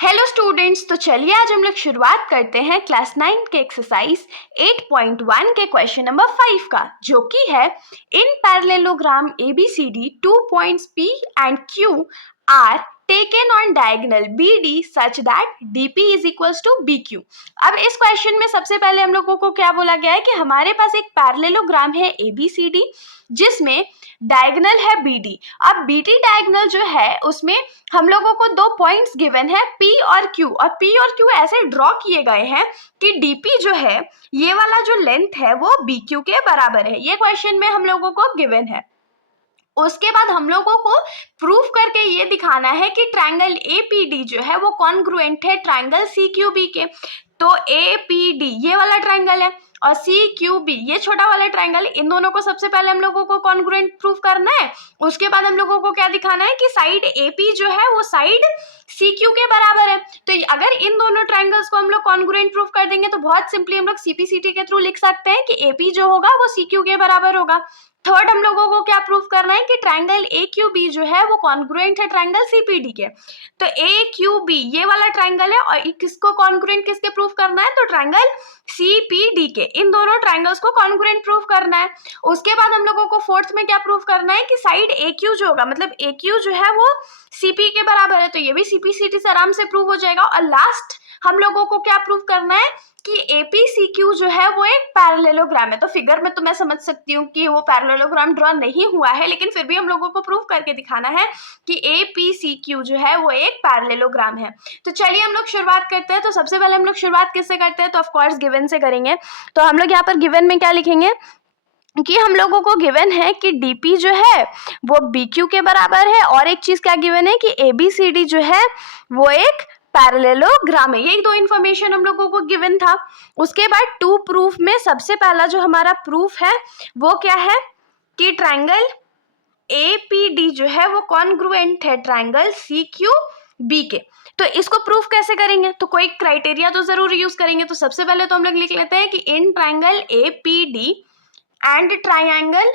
Hello students, तो चलिए आज हम लोग शुरुआत करते हैं क्लास 9 के एक्सरसाइज 8.1 के क्वेश्चन नंबर 5 का, जो कि है in parallelogram ABCD 2 points P and Q are taken on diagonal BD such that DP is equals to BQ। अब इस क्वेश्चन में सबसे पहले हम लोगों को क्या बोला गया है कि हमारे पास एक पैरेललोग्राम है ABCD जिसमें डायगोनल है BD। अब BD डायगोनल जो है उसमें हम लोगों को दो पॉइंट्स गिवन है P और Q, और P और Q ऐसे ड्रॉ किए गए हैं कि DP जो है ये वाला जो लेंथ है वो BQ के बराबर है। ये क्वेश्चन में हम लोगों को गिवन है। उसके बाद हम लोगों को प्रूफ करके ये दिखाना है कि ट्रायंगल APD जो है वो कॉन्ग्रुएंट है ट्रायंगल CQB के। तो APD ये वाला ट्रायंगल है और CQB ये छोटा वाला ट्रायंगल, इन दोनों को सबसे पहले हम लोगों को कॉन्ग्रुएंट प्रूफ करना है। उसके बाद हम लोगों को क्या दिखाना है कि साइड AP जो है वो साइड CQ के बराबर है। तो अगर इन दोनों ट्रायंगल्स को हम लोग कॉन्ग्रुएंट प्रूफ कर देंगे तो बहुत सिंपली हम लोग CPCT के थ्रू लिख सकते हैं कि AP जो होगा वो CQ के बराबर होगा। थर्ड हम लोगों को क्या प्रूफ करना है कि ट्रायंगल AQB जो है वो कॉन्ग्रुएंट है ट्रायंगल CPD के। तो AQB ये वाला ट्रायंगल है और किसको कॉन्ग्रुएंट किसके प्रूफ करना है, तो ट्रायंगल CPD के। इन दोनों ट्रायंगल्स को कॉन्ग्रुएंट प्रूफ करना है। उसके बाद हम लोगों को फोर्थ में क्या प्रूफ करना है कि साइड AQ जो होगा, मतलब AQ जो है वो CP के बराबर है। तो ये भी CPCT से आराम से प्रूव हो जाएगा। और लास्ट हम लोगों को क्या प्रूफ करना है कि APCQ जो है वो एक पैरेललोग्राम है। तो फिगर में तो मैं समझ सकती हूँ कि वो पैरेललोग्राम ड्रॉ नहीं हुआ है, लेकिन फिर भी हम लोगों को प्रूफ करके दिखाना है कि APCQ जो है वो एक पैरेललोग्राम है। तो चलिए हम लोग शुरुआत करते हैं। तो सबसे पहले हम लोग शुरुआत किससे करते हैं, तो ऑफकोर्स गिवन से करेंगे। तो हम लोग यहाँ पर गिवन में क्या लिखेंगे कि हम लोगों को गिवन है कि DP जो है वो BQ के बराबर है, और एक चीज क्या गिवन है कि ABCD जो है वो एक पैरेललोग्राम है। ये दो इन्फॉर्मेशन हम लोगों को गिवन था। उसके बाद टू प्रूफ में सबसे पहला जो हमारा प्रूफ है वो क्या है कि ट्रायंगल APD जो है वो कॉन्ग्रुएंट है ट्रायंगल CQB के। तो इसको प्रूफ कैसे करेंगे, तो कोई क्राइटेरिया तो जरूर यूज करेंगे। तो सबसे पहले तो हम लोग लिख लेते हैं कि in triangle APD and triangle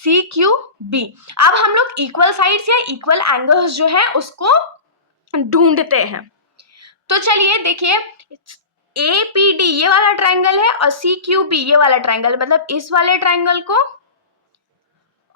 CQB। अब हम लोग इक्वल साइड्स या इक्वल एंगल्स जो है उसको ढूंढते हैं। तो चलिए देखिए, APD ये वाला ट्रायंगल है और CQB ये वाला ट्रायंगल, मतलब इस वाले ट्रायंगल को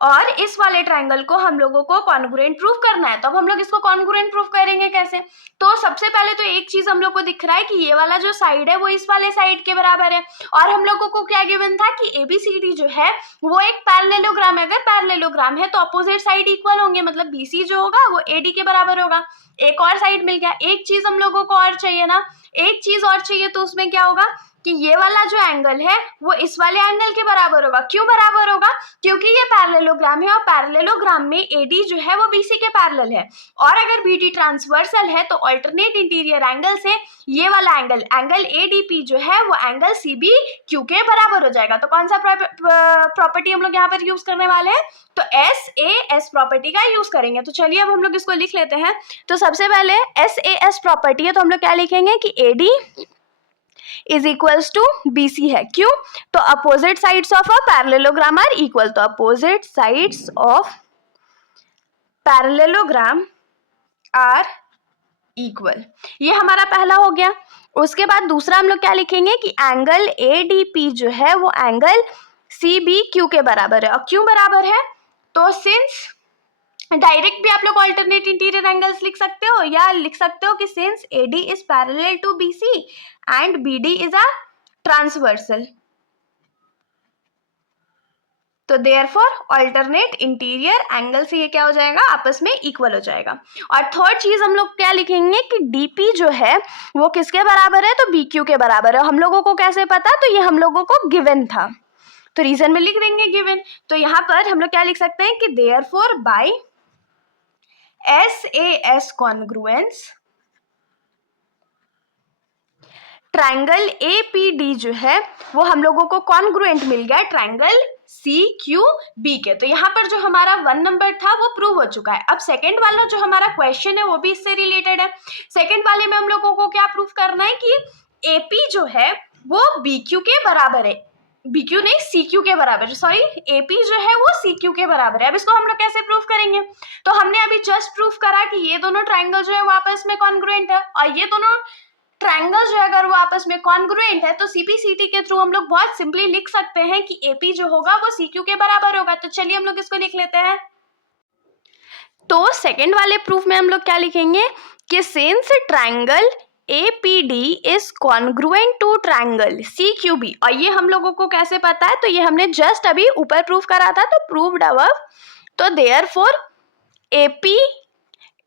और इस वाले ट्रायंगल को हम लोगों को कॉन्ग्रुएंट प्रूफ करना है। तो अब हम लोग इसको कॉन्ग्रुएंट प्रूफ करेंगे कैसे, तो सबसे पहले तो एक चीज हम लोग को दिख रहा है कि ये वाला जो साइड है वो इस वाले साइड के बराबर है। और हम लोगों को क्या गिवन था कि ABCD जो है वो एक पैरेललोग्राम है। अगर पैरेललोग्राम है तो अपोजिट साइड इक्वल होंगे, मतलब BC जो होगा वो AD के बराबर होगा। एक और साइड मिल गया। एक चीज हम लोगों को और चाहिए ना, एक चीज और चाहिए, तो उसमें क्या होगा कि ये वाला जो एंगल है वो इस वाले एंगल के बराबर होगा। क्यों बराबर होगा, क्योंकि ये पैरेललोग्राम है और पैरेललोग्राम में AD जो है वो BC के पैरेलल है, और अगर BD ट्रांसवर्सल है तो अल्टरनेट इंटीरियर एंगल से ये वाला एंगल ADP जो है वो एंगल CBQ के बराबर हो जाएगा। तो कौन सा प्रॉपर्टी हम लोग यहाँ पर यूज करने वाले हैं, तो SAS प्रॉपर्टी का यूज करेंगे। तो चलिए अब हम लोग इसको लिख लेते हैं। तो सबसे पहले SAS प्रॉपर्टी है, तो हम लोग क्या लिखेंगे कि AD is equals to BC है। क्यों, तो opposite sides of a parallelogram are equal. तो opposite sides of parallelogram are equal, ये हमारा पहला हो गया। उसके बाद दूसरा हम लोग क्या लिखेंगे कि एंगल ADP जो है वो एंगल CBQ के बराबर है। और क्यों बराबर है, तो सिंस डायरेक्ट भी आप लोग अल्टरनेट इंटीरियर एंगल्स लिख सकते हो, या लिख सकते हो कि since AD is parallel to BC and BD is a transversal, तो देयरफॉर अल्टरनेट इंटीरियर एंगल से ये क्या हो जाएगा, आपस में इक्वल हो जाएगा। और थर्ड चीज हम लोग क्या लिखेंगे कि DP जो है वो किसके बराबर है, तो BQ के बराबर है। हम लोगों को कैसे पता, तो ये हम लोगों को गिवन था, तो रीजन में लिख देंगे गिवन। तो यहाँ पर हम लोग क्या लिख सकते हैं कि therefore by SAS congruence triangle APD जो है वो हम लोगों को कॉन्ग्रुएंट मिल गया ट्रायंगल CQB के। तो यहाँ पर जो हमारा 1 नंबर था वो प्रूव हो चुका है। अब सेकंड वाला जो हमारा क्वेश्चन है वो भी इससे रिलेटेड है। सेकंड वाले में हम लोगों को क्या प्रूव करना है कि AP जो है वो BQ के बराबर है। BQ नहीं, CQ के बराबर, सॉरी AP जो है वो CQ के बराबर है। अब इसको हम लोग कैसे प्रूव करेंगे? तो हमने अभी जस्ट प्रूव करा कि ये दोनों ट्राइंगल जो है वो आपस में कॉन्ग्रुएंट है, और ये दोनों ट्राइंगल जो है अगर वो आपस में कॉन्ग्रुएंट है तो CP/CT के थ्रू हम लोग बहुत सिंपली लिख सकते हैं कि AP जो होगा वो CQ के बराबर होगा। तो चलिए हम लोग इसको लिख लेते हैं। तो सेकेंड वाले प्रूफ में हम लोग क्या लिखेंगे कि since triangle APD is congruent to triangle CQB, और ये हम लोगों को कैसे पता है? तो ये हमने जस्ट अभी ऊपर प्रूफ करा था, तो प्रूव्ड अबव। तो therefore AP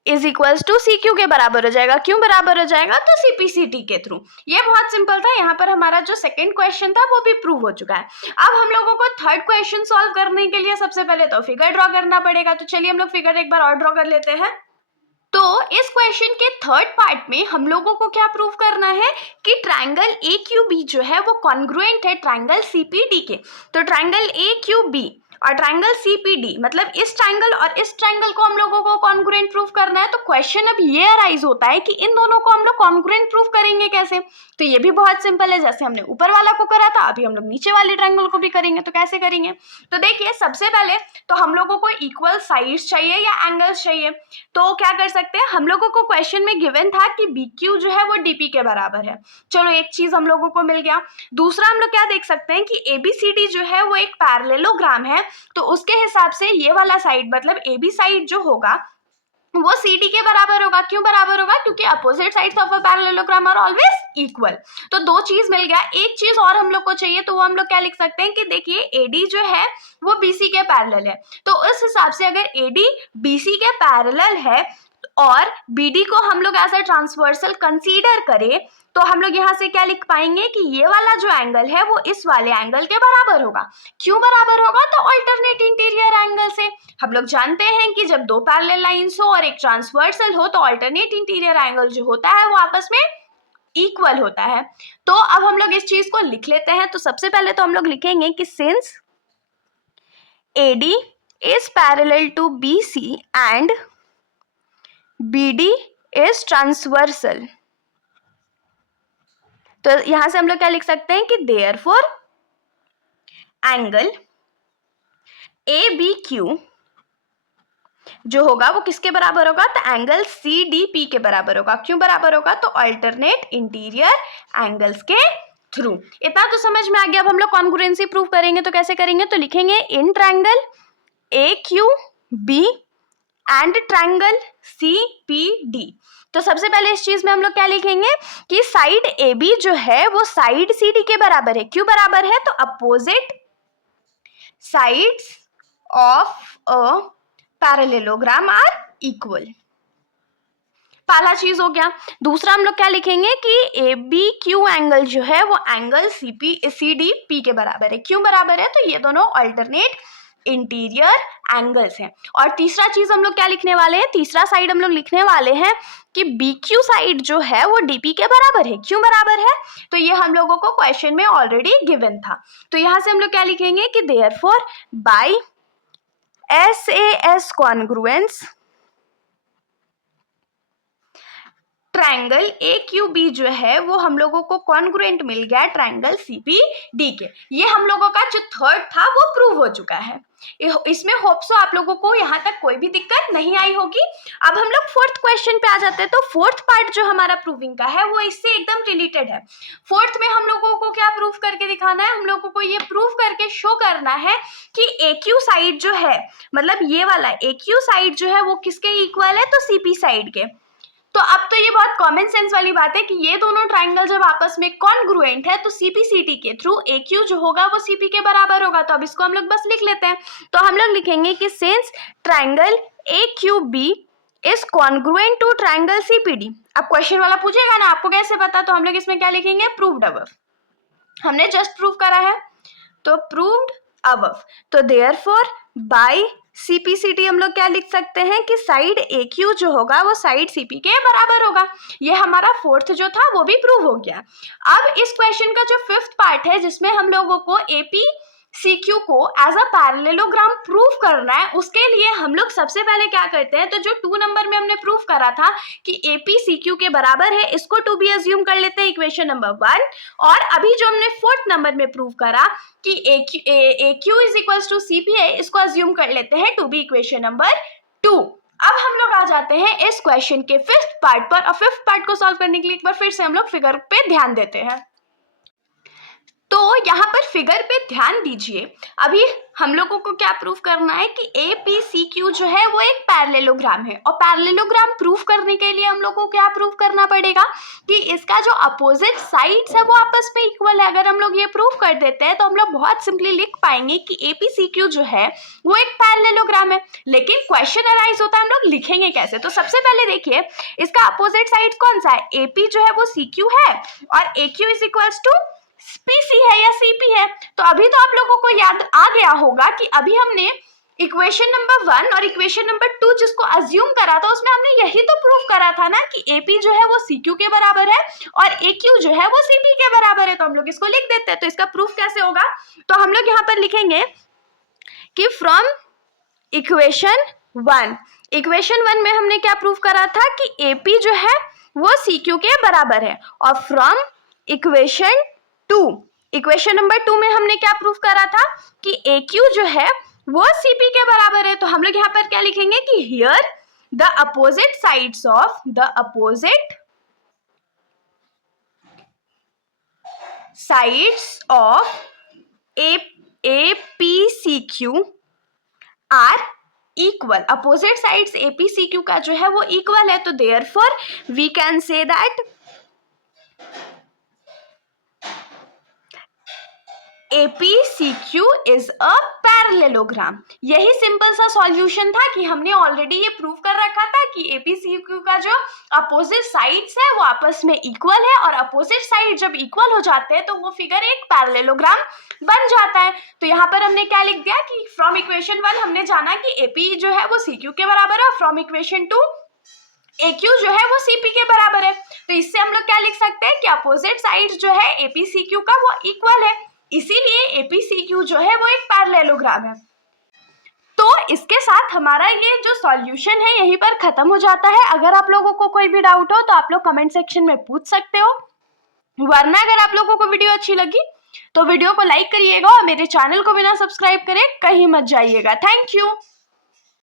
is equals to CQ के बराबर हो जाएगा। क्यों बराबर हो जाएगा? तो CP/CT के थ्रू। ये बहुत सिंपल था। यहाँ पर हमारा जो सेकंड क्वेश्चन था वो भी प्रूव हो चुका है। अब हम लोगों को थर्ड क्वेश्चन सॉल्व करने के लिए सबसे पहले तो फिगर ड्रॉ करना पड़ेगा। तो चलिए हम लोग फिगर एक बार और ड्रॉ कर लेते हैं। तो इस क्वेश्चन के थर्ड पार्ट में हम लोगों को क्या प्रूव करना है कि ट्राइंगल AQB जो है वो कॉन्ग्रुएंट है ट्राइंगल CPD के। तो ट्राइंगल AQB और ट्राइंगल CPD, मतलब इस ट्राइंगल और इस ट्राइंगल को हम लोगों को कॉन्ग्रुएंट प्रूव करना है। तो क्वेश्चन अब ये अराइज होता है कि इन दोनों को हम लोग कॉन्ग्रुएंट प्रूव करेंगे कैसे? तो ये भी बहुत सिंपल है, जैसे हमने ऊपर वाला को करा था अभी हम लोग नीचे वाले ट्राइंगल को भी करेंगे। तो कैसे करेंगे? तो देखिए, सबसे पहले तो हम लोगों को इक्वल साइड्स चाहिए या एंगल्स चाहिए। तो क्या कर सकते हैं, हम लोगों को क्वेश्चन में गिवन था कि BQ जो है वो DP के बराबर है। चलो, एक चीज हम लोगों को मिल गया। दूसरा हम लोग क्या देख सकते हैं कि ABCD जो है वो एक पैरेललोग्राम है, तो उसके हिसाब से ये वाला साइड मतलब AB साइड जो होगा वो CD के बराबर होगा। क्यों बराबर होगा? क्योंकि opposite sides of a parallelogram are always equal. तो दो चीज मिल गया। एक चीज और हम लोग को चाहिए, तो वो हम लोग क्या लिख सकते हैं कि देखिए AD जो है वो BC के पैरेलल है। तो उस हिसाब से अगर AD BC के पैरेलल है और BD को हम लोग ऐसा ट्रांसवर्सल कंसीडर करें, तो हम लोग यहाँ से क्या लिख पाएंगे कि ये वाला जो एंगल है वो इस वाले एंगल के बराबर होगा। क्यों बराबर होगा? तो अल्टरनेट इंटीरियर एंगल से। हम लोग जानते हैं कि जब दो पैरेलल लाइंस हो और एक ट्रांसवर्सल हो तो अल्टरनेट इंटीरियर एंगल जो होता है वो आपस में इक्वल होता है। तो अब हम लोग इस चीज को लिख लेते हैं। तो सबसे पहले तो हम लोग लिखेंगे कि since AD is parallel to BC and BD is transversal, तो यहां से हम लोग क्या लिख सकते हैं कि देयरफॉर एंगल ABQ जो होगा वो किसके बराबर होगा? तो एंगल CDP के बराबर होगा। क्यों बराबर होगा? तो अल्टरनेट इंटीरियर एंगल्स के थ्रू। इतना तो समझ में आ गया। अब हम लोग कॉन्ग्रुएंसी प्रूव करेंगे। तो कैसे करेंगे? तो लिखेंगे in triangle AQB and triangle CPD। तो सबसे पहले इस चीज में हम लोग क्या लिखेंगे कि साइड AB जो है वो साइड CD के बराबर है। क्यों बराबर है? तो opposite sides of a parallelogram are equal. पहला चीज हो गया। दूसरा हम लोग क्या लिखेंगे कि ABQ एंगल जो है वो एंगल CDP के बराबर है। क्यों बराबर है? तो ये दोनों अल्टरनेट इंटीरियर एंगल्स हैं। और तीसरा चीज हम लोग क्या लिखने वाले हैं? तीसरा साइड हम लोग लिखने वाले हैं कि BQ साइड जो है वो DP के बराबर है। क्यों बराबर है? तो ये हम लोगों को क्वेश्चन में ऑलरेडी गिवन था। तो यहां से हम लोग क्या लिखेंगे कि therefore by SAS congruence triangle AQB जो है वो हम लोगों को कॉन्ग्रुएंट मिल गया ट्राइंगल CPD के। ये हम लोगों का जो थर्ड था वो प्रूव हो चुका है। इसमें होप सो आप लोगों को यहाँ तक कोई भी दिक्कत नहीं आई होगी। अब हम लोग फोर्थ क्वेश्चन पे आ जाते हैं। तो फोर्थ पार्ट जो हमारा प्रूविंग का है वो इससे एकदम रिलेटेड है। फोर्थ में हम लोगों को क्या प्रूव करके दिखाना है? हम लोगों को ये प्रूव करके शो करना है कि AQ साइड जो है, मतलब ये वाला AQ साइड जो है वो किसके इक्वल है? तो CP साइड के। तो अब तो ये बहुत कॉमन सेंस वाली बात है कि ये दोनों ट्राइंगल जब आपस में कॉन्ग्रुएंट है तो CP/CT के थ्रू AQ जो होगा वो CP के बराबर होगा। तो अब इसको हम लोग बस लिख लेते हैं। तो हम लोग लिखेंगे कि since triangle AQB is congruent to triangle CPD। अब क्वेश्चन वाला पूछेगा ना आपको कैसे पता, तो हम लोग इसमें क्या लिखेंगे? Proved above. हमने जस्ट प्रूव करा है तो प्रूव्ड अबव। तो देयरफॉर बाय CP/CT हम लोग क्या लिख सकते हैं कि साइड AQ जो होगा वो साइड CP के बराबर होगा। ये हमारा फोर्थ जो था वो भी प्रूव हो गया। अब इस क्वेश्चन का जो फिफ्थ पार्ट है जिसमें हम लोगों को AP CQ को एज अ पैरेललोग्राम प्रूव करना है, उसके लिए हम लोग सबसे पहले क्या करते हैं, तो जो 2 नंबर में हमने प्रूव करा था कि AP CQ के बराबर है, इसको टू बी अज्यूम कर लेते हैं इक्वेशन नंबर 1। और अभी जो हमने 4th नंबर में प्रूव करा कि AQ is equals to CP है, इसको अज्यूम कर लेते हैं टू बी इक्वेशन नंबर 2। अब हम लोग आ जाते हैं इस क्वेश्चन के 5th पार्ट पर, और 5th पार्ट को सॉल्व करने के लिए एक बार फिर से हम लोग फिगर पे ध्यान देते हैं। तो यहाँ पर फिगर पे ध्यान दीजिए, अभी हम लोगों को क्या प्रूफ करना है कि APCQ जो है वो एक पैरेललोग्राम है, और पैरेललोग्राम प्रूफ करने के लिए हम लोगों को क्या प्रूफ करना पड़ेगा कि इसका जो अपोजिट साइड्स है वो आपस में इक्वल है। अगर हम लोग ये प्रूफ कर देते हैं तो हम लोग बहुत सिंपली लिख पाएंगे कि APCQ जो है वो एक पैरेललोग्राम है। लेकिन क्वेश्चन अराइज होता है हम लोग लिखेंगे कैसे, तो सबसे पहले देखिए इसका अपोजिट साइड कौन सा है, AP जो है वो CQ है और AQ is equals to PC है या CP है। तो अभी तो आप लोगों को याद आ गया होगा कि अभी हमने इक्वेशन नंबर 1 और इक्वेशन नंबर 2 जिसको अज्यूम करा था उसमें हमने यही तो प्रूफ करा था ना कि AP जो है वो CQ के बराबर है और AQ जो है वो CP के बराबर है। तो हम लोग इसको लिख देते हैं। तो इसका प्रूफ कैसे होगा, तो हम लोग यहाँ पर लिखेंगे कि फ्रॉम इक्वेशन 1 में हमने क्या प्रूफ करा था कि AP जो है वो CQ के बराबर है, और फ्रॉम इक्वेशन नंबर 2 में हमने क्या प्रूफ करा था कि AQ जो है वो CP के बराबर है। तो हम लोग यहाँ पर क्या लिखेंगे कि here the opposite sides of APCQ are equal. Opposite sides APCQ का जो है वो इक्वल है, तो therefore we can say that APCQ is a parallelogram. यही सिंपल सा सॉल्यूशन था कि हमने ऑलरेडी ये प्रूव कर रखा था कि APCQ का जो अपोजिट साइड्स है वो आपस में इक्वल है, और अपोजिट साइड जब इक्वल हो जाते हैं तो वो फिगर एक पैरेललोग्राम बन जाता है। तो यहाँ पर हमने क्या लिख दिया कि फ्रॉम इक्वेशन 1 हमने जाना कि AP जो है वो CQ के बराबर है, और फ्रॉम इक्वेशन 2 AQ जो है वो CP के बराबर है। तो इससे हम लोग क्या लिख सकते हैं कि अपोजिट साइड जो है APCQ का वो इक्वल है, इसीलिए APCQ जो है वो एक पैरेललोग्राम है। तो इसके साथ हमारा ये जो सॉल्यूशन है यहीं पर खत्म हो जाता है। अगर आप लोगों को कोई भी डाउट हो तो आप लोग कमेंट सेक्शन में पूछ सकते हो, वरना अगर आप लोगों को वीडियो अच्छी लगी तो वीडियो को लाइक करिएगा और मेरे चैनल को बिना सब्सक्राइब करे कहीं मत जाइएगा। Thank you.